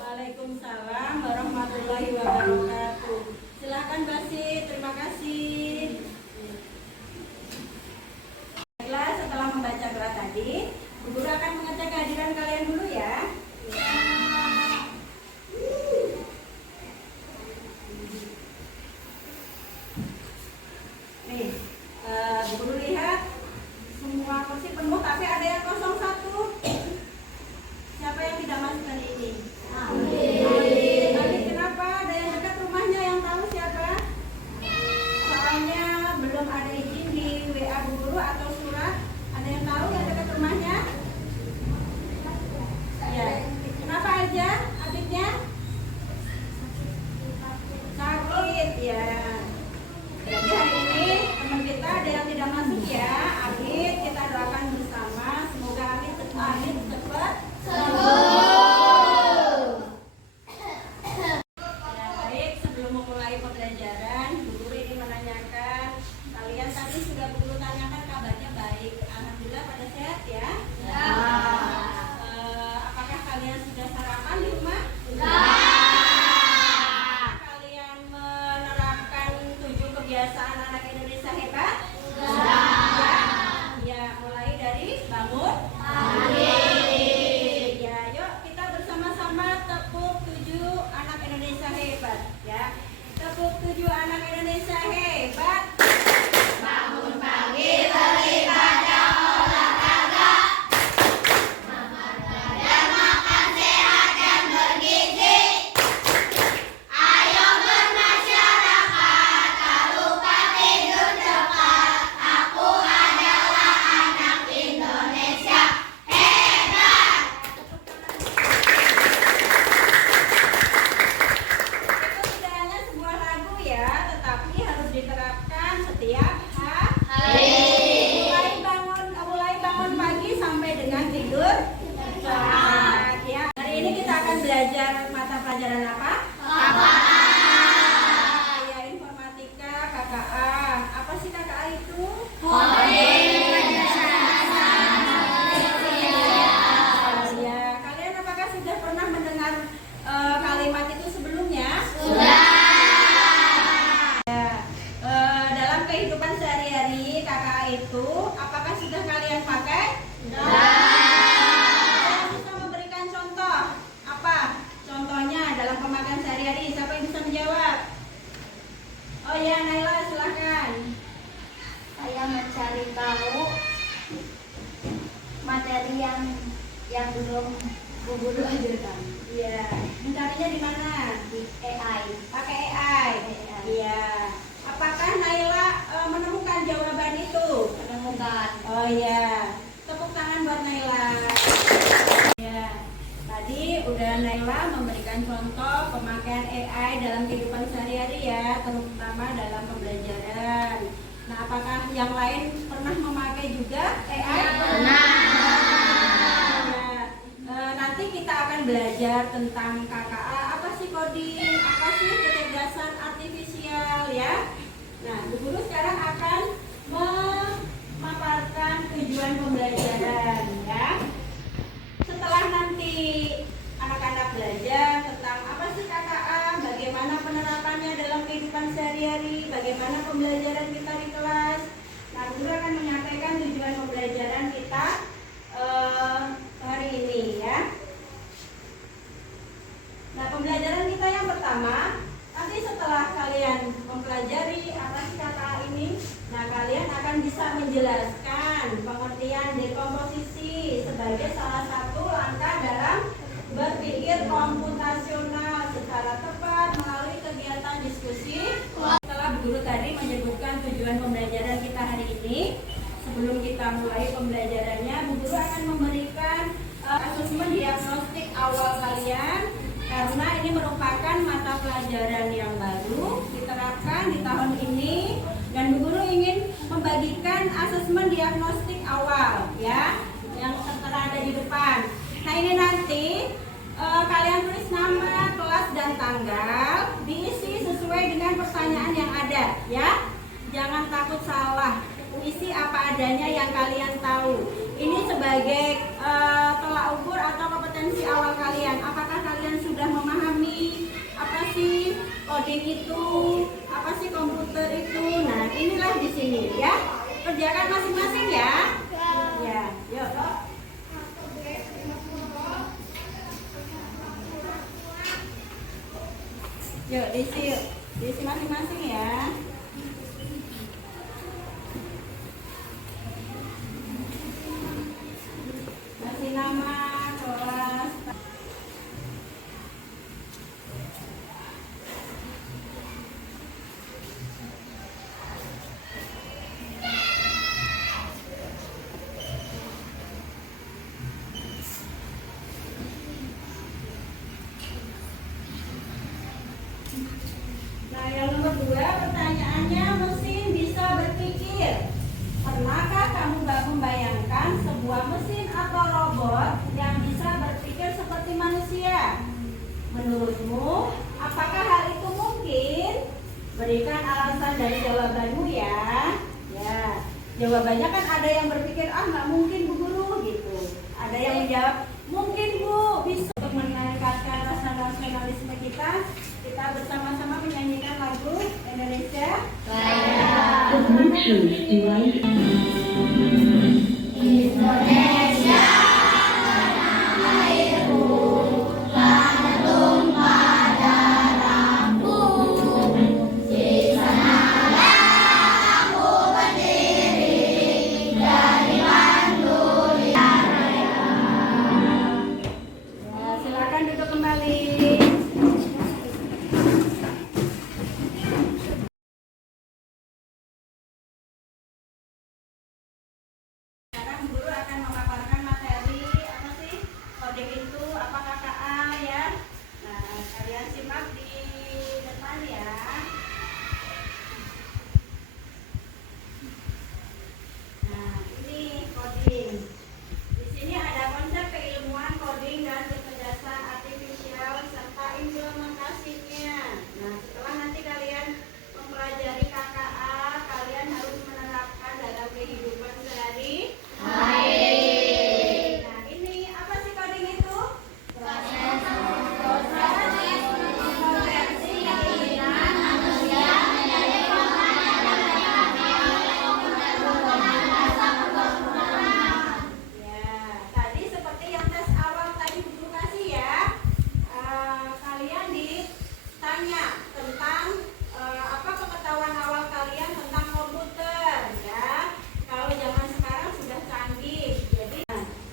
Waalaikumsalam warahmatullahi wabarakatuh. Silakan Basit, terima kasih. Baiklah, setelah membaca doa tadi, Bu Guru akan mengecek kehadiran kalian dulu ya. Nih, Bu Guru lihat semua kursi penuh, tapi ada yang kosong satu. Siapa yang tidak masuk hari ini? Amin. Kenapa? Ada yang dekat rumahnya yang tahu siapa? Soalnya belum ada izin di WA Bu Guru atau surat. Ada yang tahu yang dekat rumahnya? Ya. Kenapa aja? Adiknya? Sakit ya. Jadi hari ini teman kita ada yang tidak masuk ya. Adit, kita doakan bersama. Semoga Adit cepat sembuh. Pembelajaran, Bu Guru ini menanyakan kalian tadi sudah Bu Guru tanyakan kabarnya baik, alhamdulillah pada sehat ya. Ya. Apakah kalian sudah sarapan di rumah? Sudah. Kalian menerapkan 7 kebiasaan anak Indonesia hebat? Sudah. Ya, mulai dari bangun pagi. Ya, yuk kita bersama-sama tepuk 7 anak Indonesia hebat ya. Tepuk 7 anak Indonesia hebat. Bangun pagi beribadah olahraga, makan dan makan sehat dan bergizi. Ayo bermasyarakat, tak lupa tidur cepat. Aku adalah anak Indonesia hebat. Itu tidak hanya sebuah lagu ya, tetapi harus diterapkan setiap hari. Mulai bangun pagi sampai dengan tidur cepat ya. Hari ini kita akan belajar mata pelajaran apa? Ya, informatika KKA. Apa sih KKA itu? Ya, kalian apakah sudah pernah mendengar kalimat itu sebelumnya? Dalam kehidupan sehari-hari KKA itu apakah sudah kalian pakai? Kalian bisa memberikan contoh apa? Contohnya dalam pemakaian sehari-hari, siapa yang bisa menjawab? Oh ya, Naila silahkan. Saya mencari tahu materi yang belum Bu Guru ajarkan. Iya, mencarinya di mana? Di AI. Pakai AI. Iya. Apakah Naila menemukan jawaban itu? Menemukan. Oh iya. Tepuk tangan buat Naila. Ya. Tadi udah Naila memberikan contoh pemakaian AI dalam kehidupan sehari-hari ya, terutama dalam pembelajaran. Nah, apakah yang lain pernah memakai juga AI? Pernah. Nanti kita akan belajar tentang KKA, apa sih coding, apa sih kecerdasan artifisial ya. Nah, Bu Guru sekarang akan memaparkan tujuan pembelajaran ya. Setelah nanti anak-anak belajar tentang apa sih KKA, bagaimana penerapannya dalam kehidupan sehari-hari, bagaimana pembelajaran kita di kelas. Nah, Bu Guru akan menyampaikan tujuan pembelajaran kita hari ini ya. Nah, pembelajaran kita yang pertama, nanti setelah kalian mempelajari apa sih KKA ini, nah kalian akan bisa menjelaskan pengertian dekomposisi sebagai salah satu langkah dalam berpikir komputasional secara tepat melalui kegiatan diskusi. Setelah Bu Guru tadi menyebutkan tujuan pembelajaran kita hari ini, sebelum kita mulai pembelajarannya, Bu Guru akan memberikan asesmen diagnostik awal kalian karena ini merupakan mata pelajaran pelajaran yang baru diterapkan di tahun ini, dan Bu Guru ingin membagikan asesmen diagnostik awal ya, yang tertera ada di depan. Nah ini nanti kalian tulis nama, kelas, dan tanggal, diisi sesuai dengan pertanyaan yang ada ya. Jangan takut salah, isi apa adanya yang kalian tahu. Ini sebagai tolak ukur atau kompetensi awal kalian. Apakah kalian sudah memahami apa sih coding itu, apa sih komputer itu? Nah inilah di sini ya. Kerjakan masing-masing ya. Ya, yuk. Yuk, diisi masing-masing ya. Kasih nama, kelas. Nah, yang nomor 2 pertanyaannya, mesin bisa berpikir. Pernahkah kamu membayangkan sebuah mesin atau robot yang bisa berpikir seperti manusia? Menurutmu, apakah hal itu mungkin? Berikan alasan dari jawabanmu ya. Ya, jawabannya kan ada yang berpikir, nggak mungkin Bu Guru gitu. Ada yang menjawab, mungkin Bu, bisa. Untuk meningkatkan rasa nasionalisme kita bersama-sama menyanyikan lagu Indonesia Raya. Indonesia tanah airku, tanah tumpah darahku. Di sanalah aku berdiri dari mandu raya. Silakan duduk kembali. Sekarang guru akan memaparkan materi apa sih coding itu, apa KKA ya. Nah kalian simak di depan ya. Nah ini coding. Di sini ada konsep keilmuan coding dan kecerdasan artifisial serta implementasinya. Nah setelah nanti kalian mempelajari KKA, kalian harus menerapkan dalam kehidupan sehari. Nah ini apa sih coding itu? Proses konversi keinginan manusia menjadi ya, tadi seperti yang tes awal tadi Bu kasih ya. Kalian ditanya tentang apa pengetahuan awal kalian tentang komputer ya. Kalau zaman sekarang sudah canggih. Jadi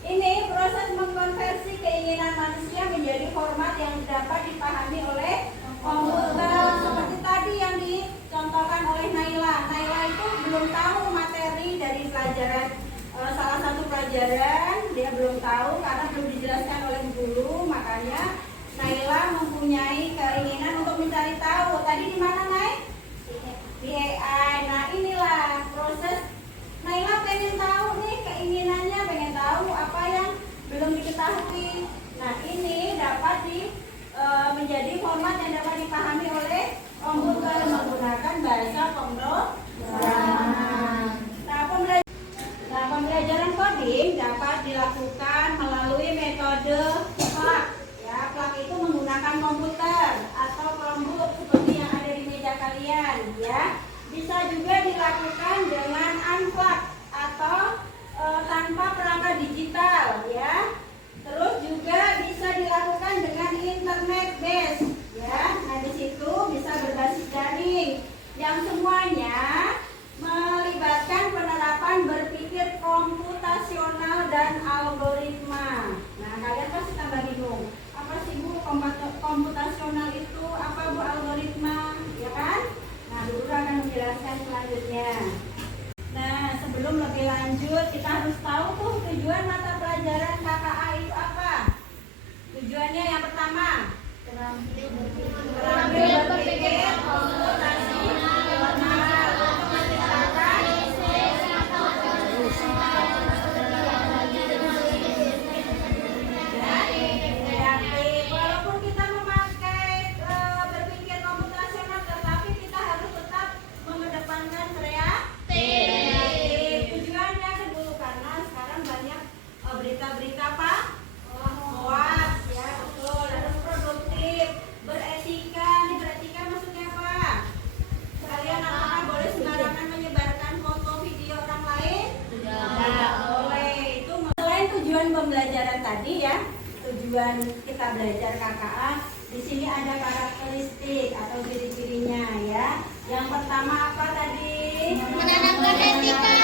ini proses mengkonversi keinginan manusia menjadi format yang dapat dipahami oleh komputer. Seperti tadi yang dicontohkan oleh Naila. Naila itu belum tahu materi dari pelajaran salah satu pelajaran, dia belum tahu karena belum dijelaskan oleh guru, makanya Naila mempunyai keinginan untuk mencari tahu. Tadi di mana, Nay? Di AI. Nah, inilah proses Naila pengen tahu nih keinginannya, pengen tahu apa yang belum diketahui. Nah, ini dapat menjadi format yang dapat dipahami oleh komputer menggunakan bahasa pemrograman. Nah, pembelajaran coding dapat dilakukan melalui metode plug. Ya, plug itu menggunakan komputer atau Chromebook seperti yang ada di meja kalian. Ya, bisa juga dilakukan dengan unplug atau tanpa perangkat digital. Ya, terus juga bisa dilakukan dengan internet base. Ya, nah di situ bisa berbasis daring. Yang semuanya melibatkan penerapan berpikir komputasional dan algoritma. Nah, kalian pasti tambah bingung. Apa sih Bu komputasional itu? Apa Bu algoritma? Ya kan? Nah, Guru akan menjelaskan selanjutnya. Nah, sebelum lebih lanjut, kita harus tahu tuh tujuan mata pelajaran KKA itu apa? Tujuannya yang pertama, terampil tujuan kita belajar KKA. Di sini ada karakteristik atau ciri-cirinya ya. Yang pertama apa tadi? Menanamkan etika.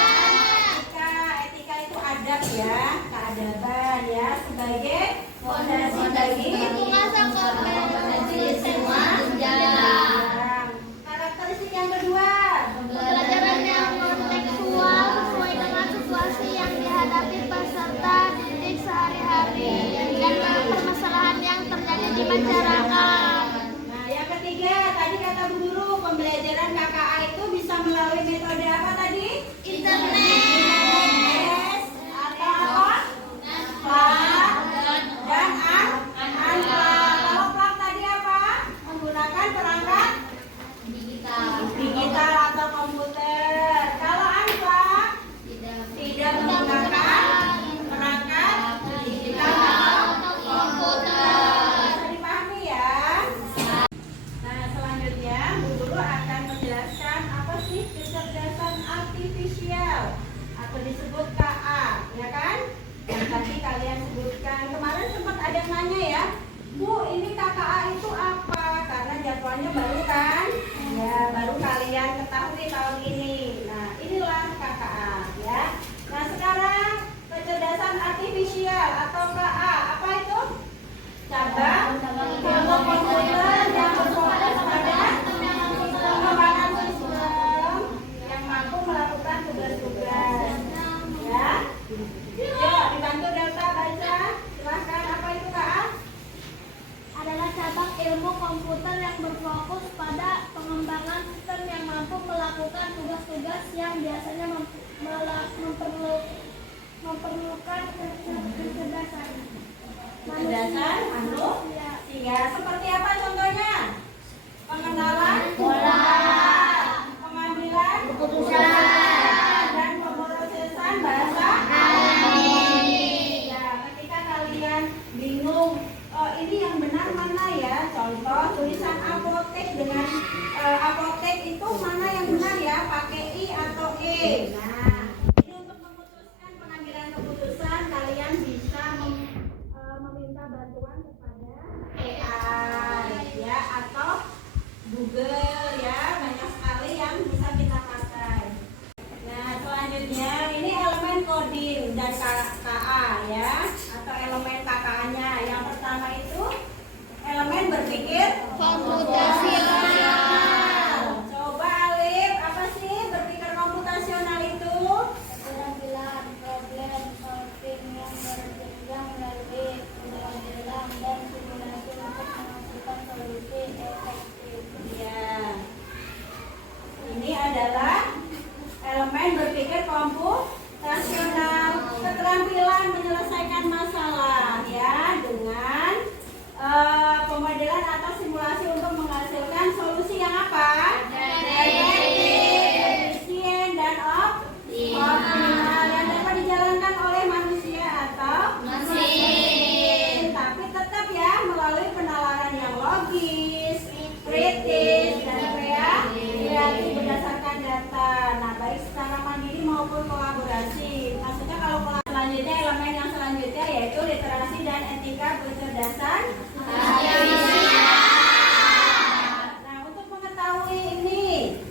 Etika itu adab ya, keadaban ya, sebagai fondasi bagi Mengasah kompetensi semua jenjang. Karakteristik yang kedua, Pembelajaran yang kontekstual sesuai dengan situasi yang dihadapi peserta didik sehari-hari dan permasalahan yang terjadi di masyarakat. Nah, yang ketiga, tadi kata Bu Guru, pembelajaran KKA itu bisa melalui metode apa tadi? Internet. Atau apa? Plak dan unplak. Kalau plak tadi apa? Menggunakan perangkat digital atau komputer. Kalau unplak tidak menggunakan perangkat digital atau komputer. Bisa dipahami ya? Nah, selanjutnya Bu Guru akan menjelaskan apa sih kecerdasan artifisial atau disebut KA, ya kan? Yang tadi kalian sebutkan. Kemarin sempat ada yang nanya ya, Bu, ini KKA itu apa? Karena jadwalnya baru kan? Ya, baru kalian ketahui tahun ini. Nah, inilah KKA ya. Nah, sekarang kecerdasan artifisial atau KA, apa itu? Cabang ilmu komputer yang berfokus pada pengembangan sistem yang mampu melakukan tugas-tugas. Ya. Yuk, dibantu Delta baca. Silahkan, apa itu KA? Adalah cabang ilmu komputer yang berfokus pada pengembangan sistem yang mampu melakukan tugas-tugas yang biasanya memerlukan kecerdasan Kecerdasan manusia. Seperti apa contohnya? Pengenalan Bola. pengambilan Keputusan. dan pemrosesan bahasa. Ya, ketika kalian bingung, ini yang benar mana ya? Contoh tulisan apotek dengan apotek itu mana yang benar ya? Pakai I atau E. Nah, ini untuk memutuskan pengambilan keputusan kalian bisa meminta bantuan kepada AI ya atau Google ya, banyak sekali yang bisa kita pakai. Nah, selanjutnya ini elemen coding dan KA ya, atau elemen KKA-nya. Yang pertama itu elemen berpikir Komputasional. Coba Alif, apa sih berpikir komputasional itu? Keterampilan problem solving yang berjenjang melalui pembelajaran dan simulasi untuk menghasilkan solusi efektif. Ya. Ini adalah elemen berpikir komputasional, keterampilan menyelesaikan masalah ya dengan pemodelan atau simulasi untuk menghasilkan solusi yang apa? Efisien dan optimal yang dapat dijalankan oleh manusia atau mesin, tapi tetap ya melalui penalaran yang logis, kritis dan kreatif berdasarkan data. Nah, baik secara mandiri maupun kolaborasi. Maksudnya kalau selanjutnya elemen yang selanjutnya yaitu literasi dan etika kecerdasan Nah, untuk mengetahui ini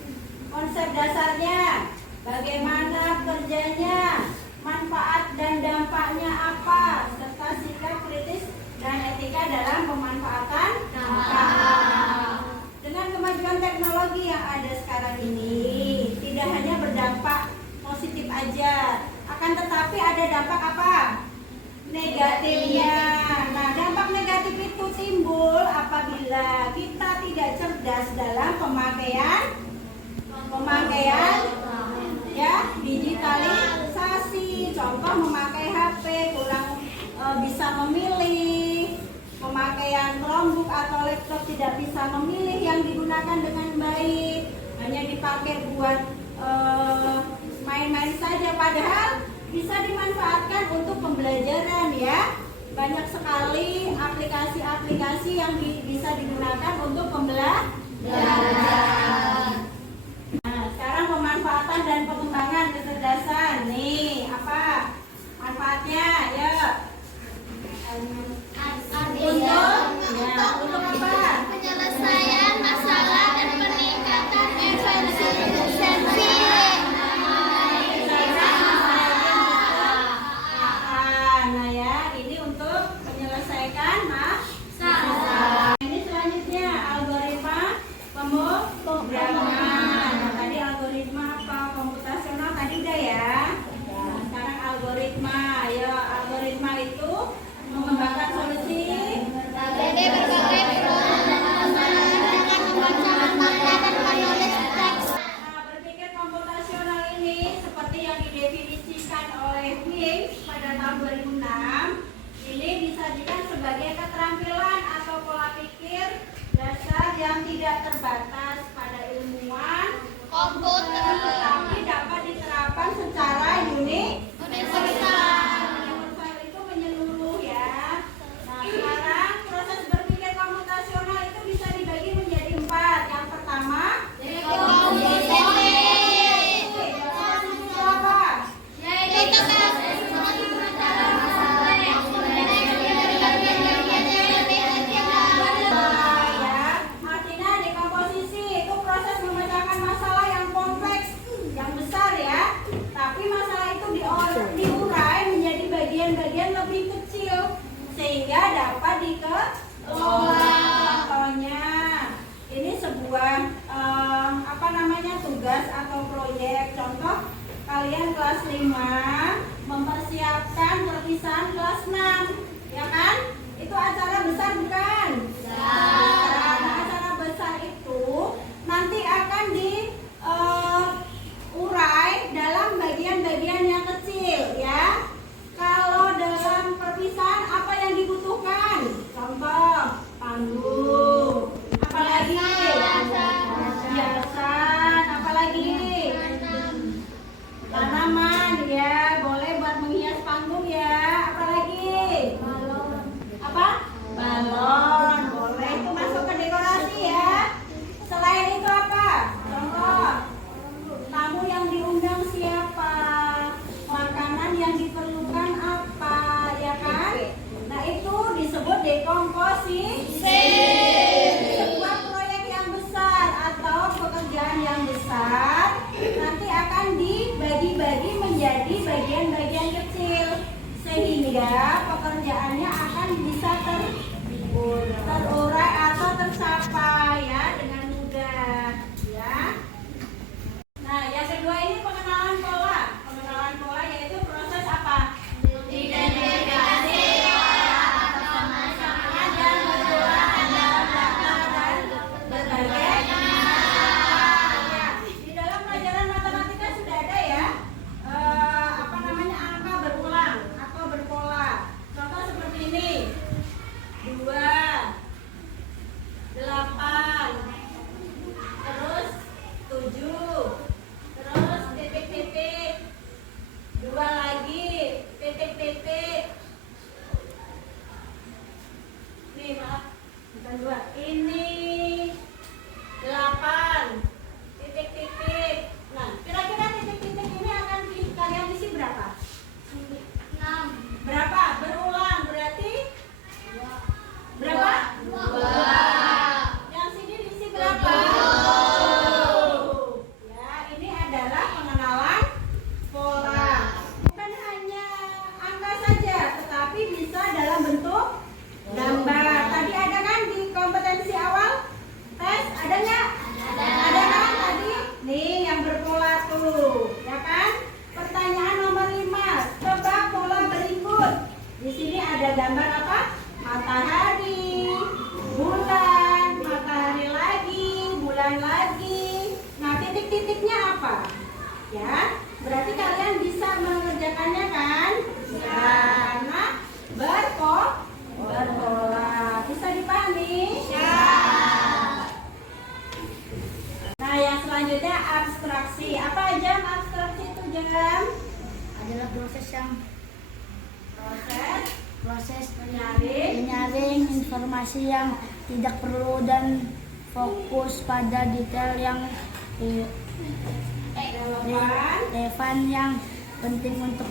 konsep dasarnya, bagaimana kerjanya, manfaat dan dampaknya apa, serta sikap kritis dan etika dalam pemanfaatan data. Dengan kemajuan teknologi yang ada sekarang ini, tidak hanya berdampak positif aja, akan tetapi ada dampak apa? Negatifnya. Nah, dampak negatif itu timbul apabila kita tidak cerdas dalam pemakaian ya, digitalisasi. Contoh memakai HP, kurang bisa memilih, pemakaian Chromebook atau laptop tidak bisa memilih yang digunakan dengan baik, hanya dipakai buat main-main saja, padahal bisa dimanfaatkan untuk pembelajaran ya. Banyak sekali aplikasi-aplikasi yang bisa digunakan untuk pembelajaran. Nah, sekarang pemanfaatan dan pengembangan kecerdasan. Nih, apa manfaatnya? Ya. terbatas pada ilmuwan komputer, tetapi dapat diterapkan secara universal. universal itu menyeluruh ya. Nah, sekarang proses berpikir komputasional itu bisa dibagi menjadi 4. Yang pertama, artinya dekomposisi itu proses memecahkan masalah yang kompleks, yang besar ya. Tapi masalah itu diurai menjadi bagian-bagian lebih kecil sehingga dapat dikelola. Contohnya, ini sebuah tugas atau proyek. Contoh, kalian kelas 5 mempersiapkan perpisahan kelas 6, ya kan? Itu acara besar bukan? Besar. Nah, acara besar itu nanti akan diurai dalam bagian-bagian yang kecil ya. Kalau dalam perpisahan apa yang dibutuhkan? Contoh, panggung. Apalagi? Hiasan. Apalagi? Tanaman ya, boleh buat menghias panggung ya. Apalagi? Apa? Balon. Boleh, itu masuk ke dekorasi ya. Selain itu apa? Contoh, tamu yang diundang siapa? Makanan yang diperlukan apa? Ya kan? Nah, itu disebut dekomposisi. Sebuah proyek yang besar atau pekerjaan yang besar nanti akan dibagi-bagi menjadi bagian-bagian kecil sehingga pekerjaannya akan bisa terurai atau tercapai ya dengan mudah ya. Nah, yang kedua ini pengenalan pola. Pengenalan pola yaitu proses apa? Identifikasi persamaan dan berulang dalam data dan berbagai ya. Di dalam pelajaran matematika sudah ada ya angka berulang atau berpola. Contoh seperti ini, 2, 8, terus 7, terus titik-titik, 2 lagi, titik-titik. Nih maaf, bukan 2, ini 8, titik-titik. Nah, kira-kira titik-titik ini akan kalian isi berapa? 6. Berapa? Berulang berarti? Berapa? 2. Yang sini diisi berapa? 2. Ya, ini adalah pengenalan pola. Bukan hanya angka saja, tetapi bisa dalam bentuk gambar. Tadi ada kan di kompetensi awal tes? Ada nggak? Ada kan tadi? Nih yang berpola tuh, ya kan? Pertanyaan nomor 5, tebak pola berikut. Di sini ada gambar apa? Matahari, bulan, matahari lagi, bulan lagi. Nah, titik-titiknya apa? Ya, berarti kalian bisa mengerjakannya kan? Ya, karena berpola. Bisa dipahami? Ya. Nah, yang selanjutnya abstraksi. Apa aja abstraksi itu, Jam? Adalah proses Menyaring informasi yang tidak perlu dan fokus pada detail yang relevan yang penting untuk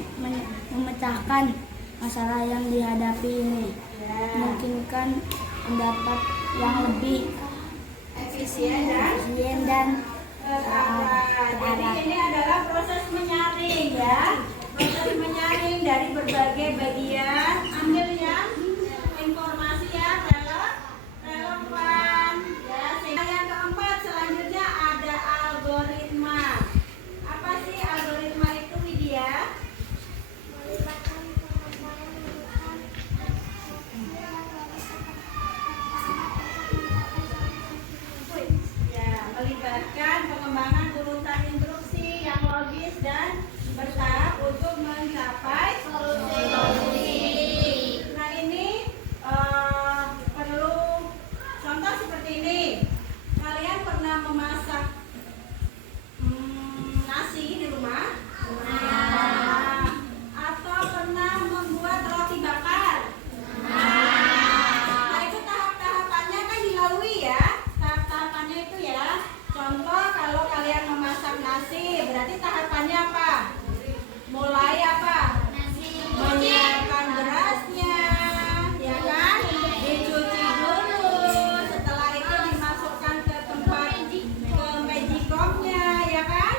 memecahkan masalah yang dihadapi ini. Memungkinkan pendapat yang lebih efisien dan terarah. Jadi ini adalah proses menyaring ya. Proses menyaring dari berbagai bagian, ambil yang informasi yang relevan ya. Yang keempat selanjutnya ada algoritma. Apa sih algoritma itu, Widya? Ya, melibatkan pengembangan urutan instruksi yang logis dan bertahap untuk mencapai solusi. Nah, ini perlu contoh seperti ini. kalian pernah memasak nasi di rumah? Nah, atau pernah membuat roti bakar? Nah, itu tahap-tahapannya kan dilalui ya. Tahap-tahapannya itu ya. Contoh kalau kalian memasak nasi, berarti tahapannya apa? Mulai apa? Menyiapkan berasnya, ya kan? Dicuci dulu. Setelah itu dimasukkan ke tempat ke magicomnya, ya kan?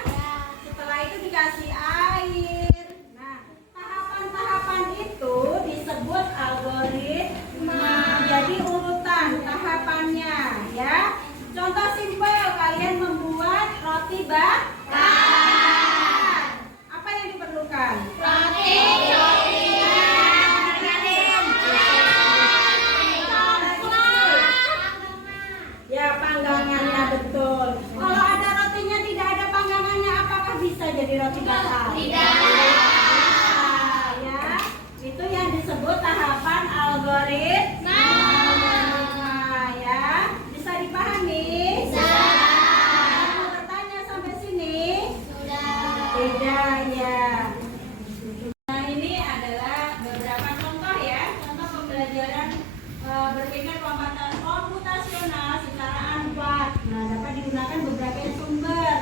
Setelah itu dikasih air. Nah, tahapan-tahapan itu disebut algoritma. Jadi urutan tahapannya, ya. Contoh simpel, kalian membuat roti bakar. Apa yang diperlukan? Ya, panggangannya betul. Kalau ada rotinya tidak ada panggangannya, apakah bisa jadi roti bakar? Tidak. Ya, itu yang disebut tahapan algoritma. Ya, bisa dipahami? Mau bertanya sampai sini? Tidak, ya. Nah, ini adalah beberapa contoh ya, contoh pembelajaran berpikir komputasional secara unplugged. Nah, dapat digunakan beberapa sumber.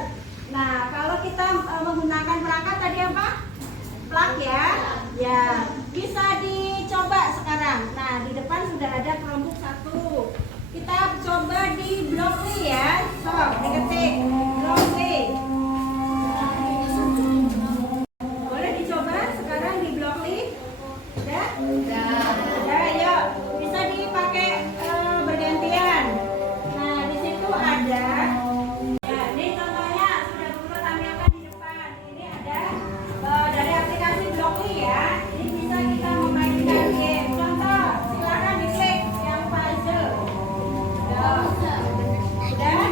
Nah, kalau kita menggunakan perangkat tadi apa? Plug ya. Ya, bisa dicoba sekarang. Nah, di depan sudah ada Chromebook 1. Kita coba di Blockly ya. So, diketik Blockly. Boleh dicoba sekarang di Blockly? Udah? Udah, yuk. Bisa dipakai bergantian. Nah, di situ ada. Ya, ini contohnya sudah dulu tampilkan di depan. Ini ada dari aplikasi Blockly ya. Ini bisa kita memainkan game. Contoh, silakan diklik yang puzzle. Udah?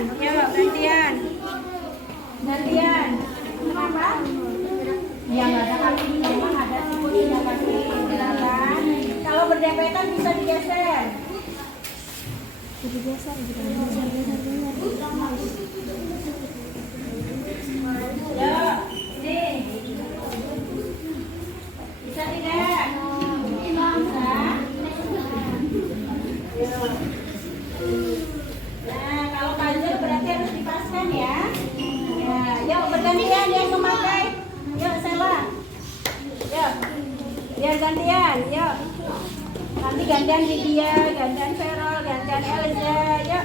Yuk, gantian. Gantian. Kenapa? Ya nggak ada kaki, memang ada sikunya kaki, ya kan? Kalau berdempetan bisa digeser. Ya, ini bisa tidak? Bisa. Nah, kalau puzzle berarti harus dipaskan ya. Ya, yuk bergantian yang memakai. Yuk, Sela. Yuk. Biar gantian, yuk. Nanti gantian Lydia, gantian Ferol, gantian Elza, yuk.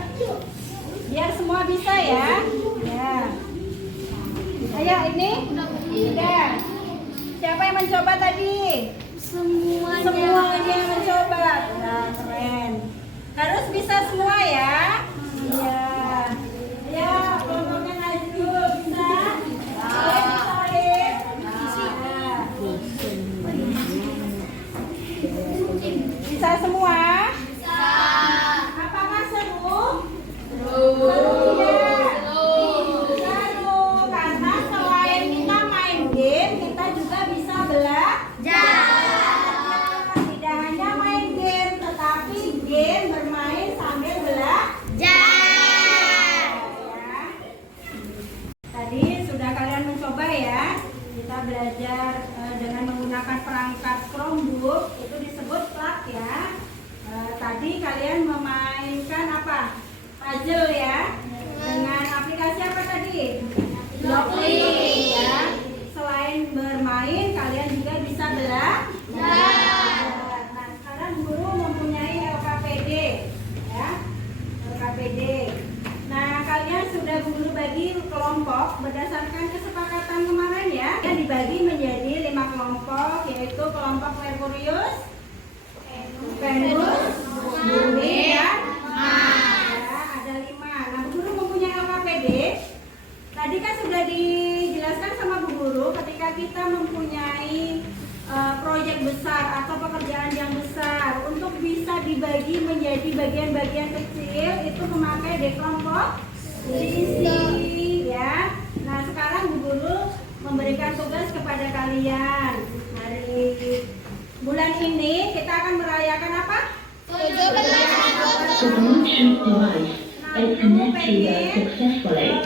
Biar semua bisa ya. Ya. Ayo ini. Udah. Siapa yang mencoba tadi? Semuanya mencoba. Nah, keren. Harus bisa semua ya. Iya. Ya, kelompoknya Najul bisa. Bisa semua? Bisa. Apakah seru? Seru tidak? Seru, karena selain kita main game, kita juga bisa belajar. Tidak hanya main game, tetapi game bermain sambil belajar. Tadi sudah kalian mencoba ya. Kita belajar dengan menggunakan perangkat Chromebook, itu disebut plug ya. Tadi kalian memainkan apa? Puzzle ya. Dengan aplikasi apa tadi? Blockly ya. Selain bermain, kalian juga bisa belajar. Nah, sekarang guru mempunyai LKPD ya. LKPD. Nah, kalian sudah guru bagi kelompok berdasarkan kesepakatan kemarin ya. Yang dibagi menjadi 5 kelompok, yaitu kelompok Merkurius, Venus, Bumi, dan Mars. Ya, ada 5. Nah, Bu Guru mempunyai LKPD. Tadi kan sudah dijelaskan sama Bu Guru ketika kita mempunyai proyek besar atau pekerjaan yang besar, untuk bisa dibagi menjadi bagian-bagian kecil itu memakai dekomposisi ya. Nah, sekarang Bu Guru memberikan tugas kepada kalian. Hari bulan ini kita akan merayakan apa? 17 The Bluetooth device is connected successfully.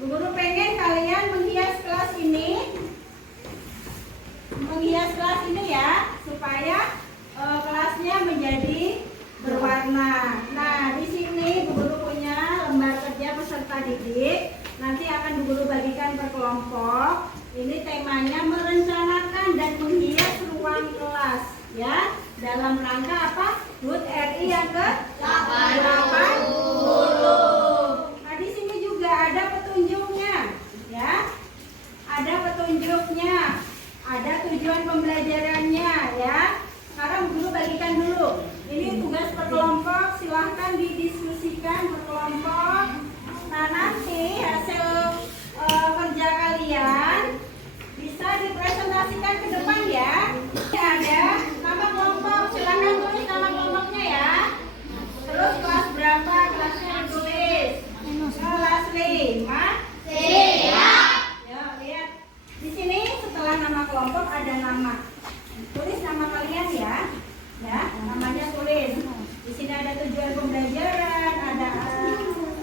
Bu Guru pengen kalian menghias kelas ini. Menghias kelas ini ya, supaya kelasnya menjadi berwarna. Nah, di sini Bu Guru punya lembar kerja peserta didik. Nanti akan Bu Guru bagikan per kelompok. Ini temanya merencanakan dan menghias ruang kelas ya. Dalam rangka apa? HUT RI yang ke-80. Nah, di sini juga ada petunjuknya ya. Ada petunjuknya. Ada tujuan pembelajarannya ya. Sekarang guru bagikan dulu. Ini tugas per kelompok, silahkan didiskusikan per kelompok. Nah, nanti hasil kerja kalian bisa dipresentasikan ke depan ya. Ini ada nama kelompok, silahkan tulis nama kelompoknya ya. Terus kelas berapa? Kelasnya tulis. Kelas 5 C ya. Yuk, lihat. Di sini setelah nama kelompok ada nama. Tulis nama kalian ya. Ya, namanya tulis. Di sini ada tujuan pembelajaran, ada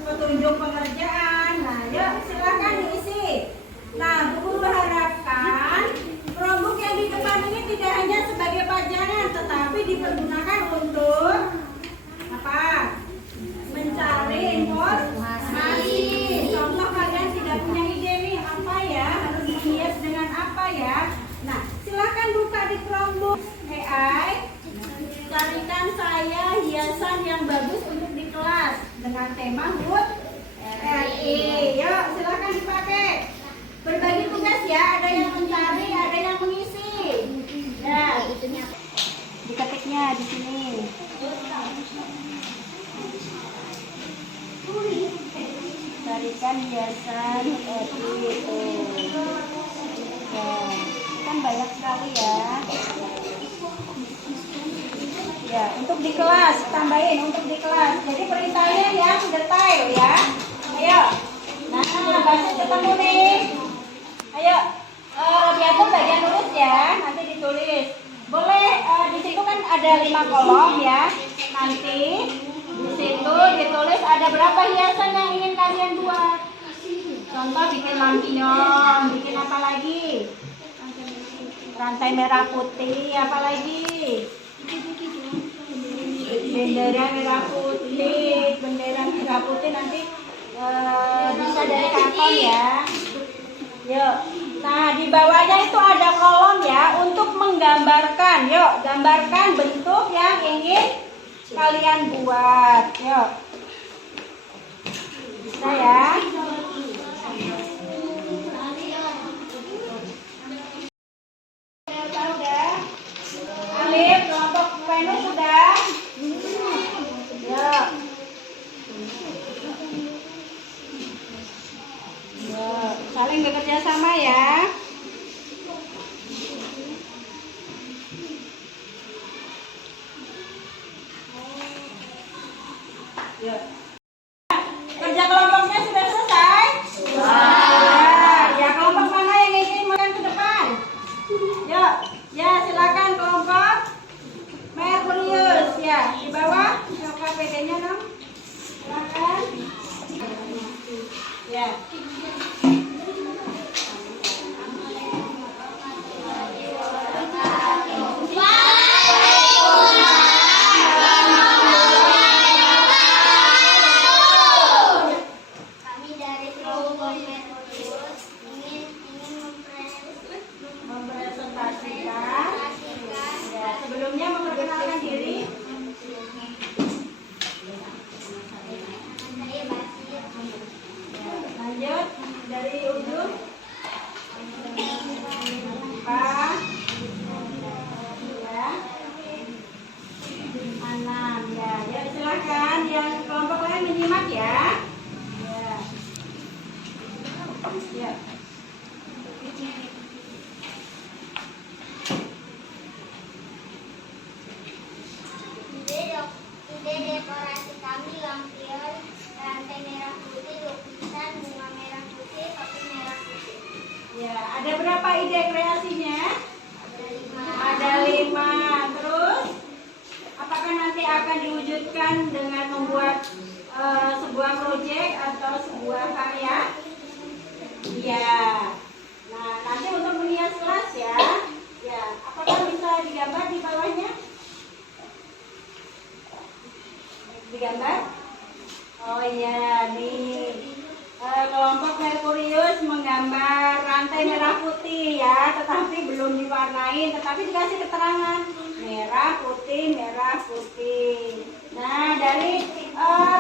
petunjuk pengerjaan. Nah, yuk silakan diisi. Nah, Bu Guru harapkan Chromebook yang di depan ini tidak hanya sebagai pajangan, tetapi dipergunakan untuk apa? Mencari informasi. Contoh kalian tidak punya ide nih, apa ya? Harus menghias dengan apa ya? Nah, silakan buka di Chromebook AI. Carikan saya hiasan yang bagus untuk di kelas dengan tema HUT RI. Yuk, silakan dipakai. Berbagi tugas ya, ada yang mencari, ada yang mengisi. Ya, diketiknya di sini. Carikan hiasan RI itu. Ya, kan banyak sekali ya. Ya, untuk di kelas, tambahin untuk di kelas. Jadi perintahnya yang detail ya. pasti ketemu nih. Ayo, Robiatul bagian nulis ya, nanti ditulis. Boleh, di situ kan ada 5 kolom ya. Nanti di situ ditulis ada berapa hiasan yang ingin kalian buat. Contoh bikin lampion, bikin apa lagi? Rantai merah putih, apa lagi? Bendera merah putih nanti bisa dari karton ya. Yuk. Nah, di bawahnya itu ada kolom ya untuk menggambarkan. Yuk, gambarkan bentuk yang ingin kalian buat. Yuk. Bisa ya? Alif, kelompok Venus sudah? Ya. Saling bekerja sama ya. Ya. Kerja kelompoknya sudah selesai? Ya, kelompok mana yang ingin makan ke depan? Yuk, ya silakan kelompok Merkurius ya di bawah. Coba PD-nya dong. Silakan. Ya. Kami dari kelompok Merkurius ingin Mempresentasikan. Ya, sebelumnya memperkenalkan diri. Lanjut dari ujung. Pak. Ya. 6 ya. Ya silakan yang kelompok lain menyimak ya. Ya. Ya. ide dekorasi kami lampion, rantai merah putih, lukisan, bunga merah putih, topi merah putih. Ya, ada berapa ide kreasinya? Ada 5. Terus, apakah nanti akan diwujudkan dengan membuat sebuah proyek atau sebuah karya? Iya. Nah, nanti untuk menghias kelas ya. Ya, apakah bisa digambar di bawahnya? Digambar? Oh iya, nih. Kelompok Merkurius menggambar rantai merah putih ya, tetapi belum diwarnain, tetapi dikasih keterangan merah putih, merah putih. Nah, dari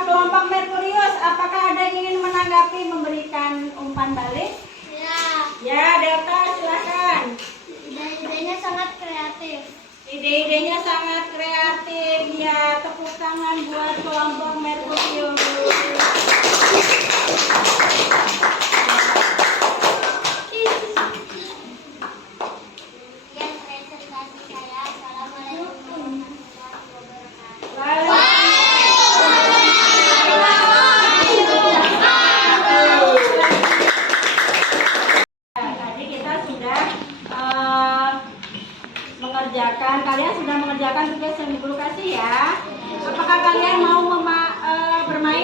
kelompok Merkurius, apakah ada yang ingin menanggapi, memberikan umpan balik? Ya, Ya, Delta silakan. ide-idenya sangat kreatif. Ide-idenya sangat kreatif ya, tepuk tangan buat kelompok Merkurius. Sekian presentasi saya. Assalamualaikum warahmatullahi wabarakatuh. Tadi kita sudah kalian sudah mengerjakan tugas yang Ibu kasih ya. Apakah kalian mau bermain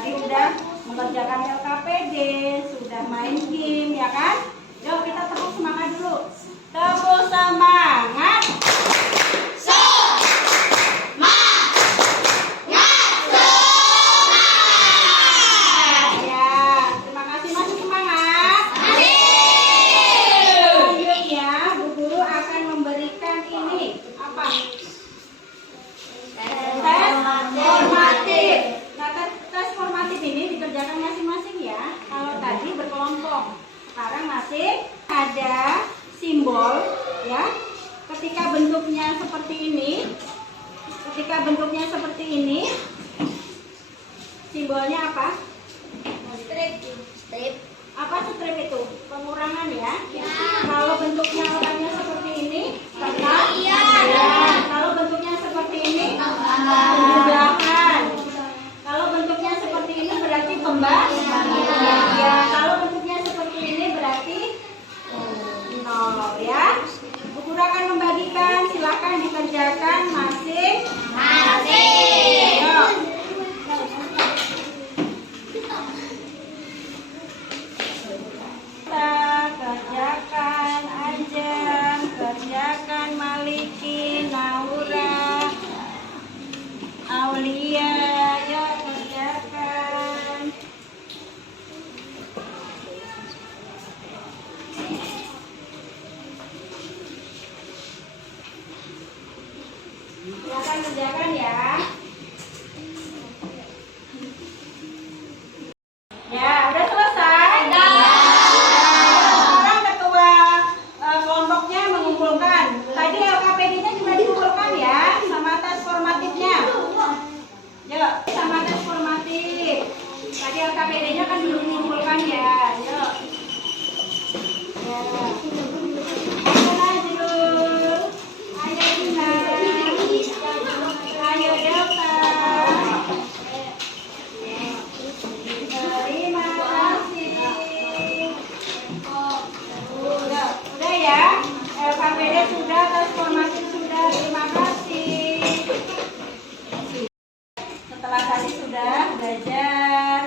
Tadi udah mengerjakan LKPD, sudah main game, ya kan? Yuk kita tepuk semangat dulu. Tepuk semangat. Sekarang masih ada simbol ya. Ketika bentuknya seperti ini, simbolnya apa? Strip. Apa strip itu? Pengurangan ya. Kalau bentuknya orangnya seperti ini, tetap. Ya. Kalau bentuknya seperti ini, penjumlahan. Kalau bentuknya seperti ini berarti pembagian. Ya. Kalau bentuknya seperti ini berarti nol ya. Bu Guru akan membagikan, silakan dikerjakan masing-masing. Kerjakan Ajeng, kerjakan Maliki, Naura, Aulia, yuk kerjakan. Silakan kerjakan ya. Ya, udah selesai. Sekarang ketua kelompoknya mengumpulkan. Tadi LKPD-nya juga dikumpulkan ya, sama tes formatifnya. Yuk, sama tes formatif. Tadi LKPD-nya kan belum dikumpulkan ya. Yuk. Ya. Ayo Najrul. Ayo Dina. Ayo Delta. Terima kasih. Udah ya. LKPD sudah, tes formatif sudah. Terima kasih. Setelah tadi sudah belajar,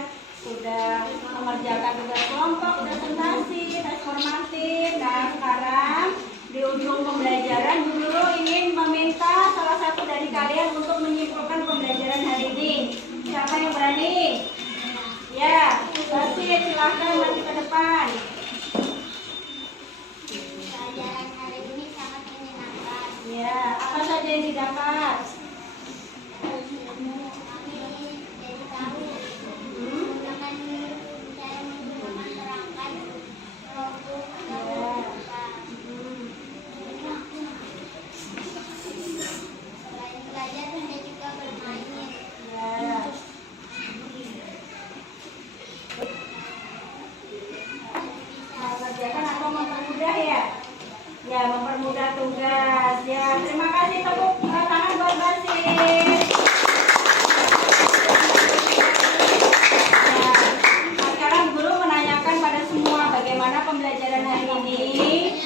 sudah mengerjakan tugas kelompok, presentasi, tes formatif. Nah sekarang di ujung pembelajaran Bu Guru ingin meminta salah satu dari kalian untuk menyimpulkan pembelajaran hari ini. Siapa yang berani? Ya, Basit, silahkan maju ke depan. Pelajaran hari ini sangat menyenangkan. Ya, apa saja yang didapat? Kami jadi tahu menggunakan cara menggunakan perangkat kelompok atau apa. Selain belajar, saya juga bermain. Ya. Mengerjakan atau mempermudah ya? Ya, mempermudah tugas. Ya, terima kasih, tepuk tangan buat Basit. Nah, sekarang guru menanyakan pada semua bagaimana pembelajaran hari ini.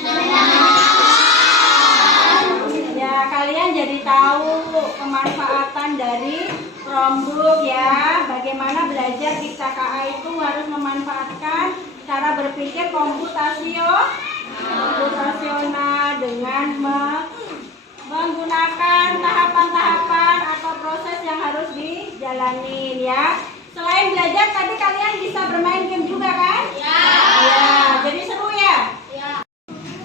Ya, kalian jadi tahu kemanfaatan dari Chromebook ya. Bagaimana belajar di KKA itu harus memanfaatkan cara berpikir komputasional dengan menggunakan tahapan-tahapan atau proses yang harus dijalanin ya. Selain belajar tadi kalian bisa bermain game juga kan? Ya. Ya, jadi seru ya? Ya.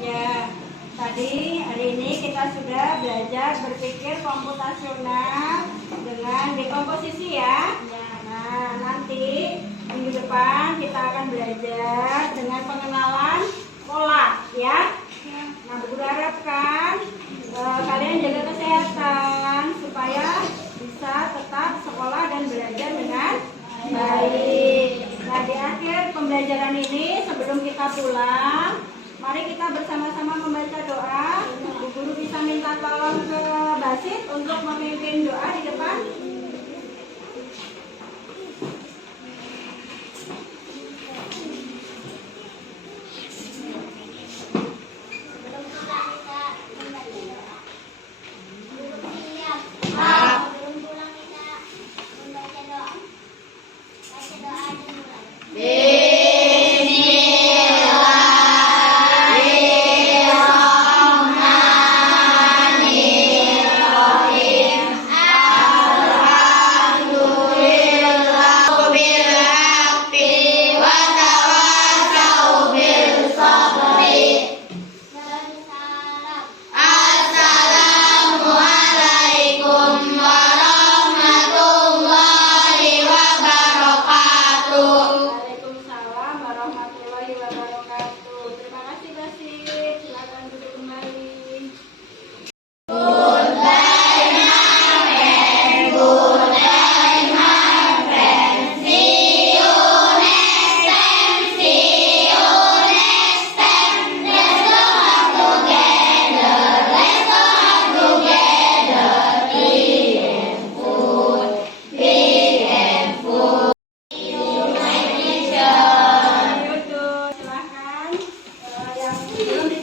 Ya. Tadi hari ini kita sudah belajar berpikir komputasional dengan dekomposisi ya. Nah, nanti minggu depan kita akan belajar dengan pengenalan pola ya. Nah, Bu Guru harapkan kalian jaga kesehatan supaya bisa tetap sekolah dan belajar dengan baik. Nah, di akhir pembelajaran ini sebelum kita pulang, mari kita bersama-sama membaca doa. Bu Guru bisa minta tolong ke Basit untuk memimpin doa di depan.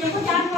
itu jangan